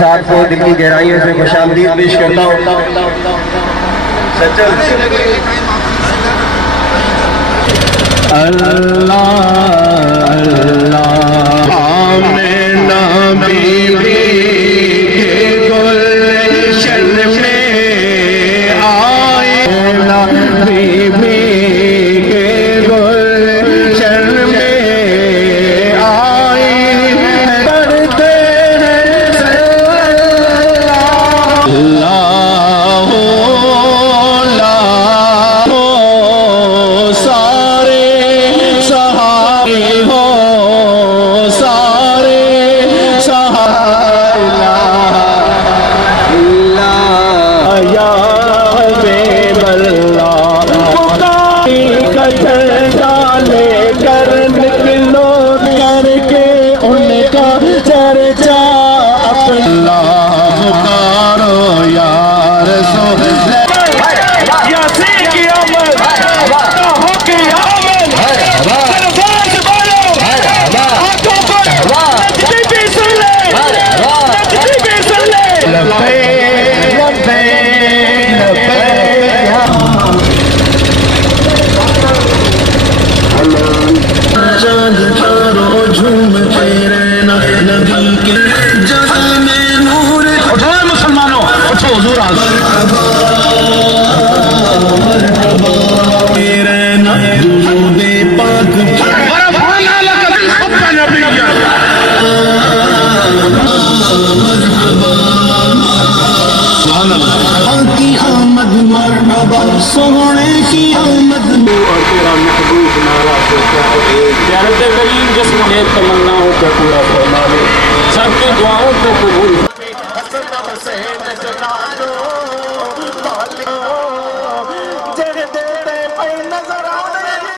صاحب کو دل کی گہرائیوں سے خوش آمدید پیش کرتا ہوں. اللہ اللہ آمین بی بی کے گلشن میں آئے بی بی کے گلشن میں آئے پڑھتے ہیں اللہ ڈالے کر نکلو کر کے ان کا چرچا اپنا پکارو یا رسول یا سی کی آمد کہو کی آمد سرفاز بولو آنکھوں پر نجدی بھی سن لے نجدی بھی سن لے لبیک لبیک لبیک چاند تارو جھومتے رہنا نبی کے جہاں میں نور اٹھو مسلمانوں اٹھو حضور مرحبا رہنا درود پاک ورفعنا لك الحق نبيا مرحبا سبحان اللہ کی آمد مرحبا سونے کی آمد اور تیرا محبوب نارا زیارت کریم جسم ہے تمناؤں کو پورا فرما لے سب کی دعاؤں کو قبول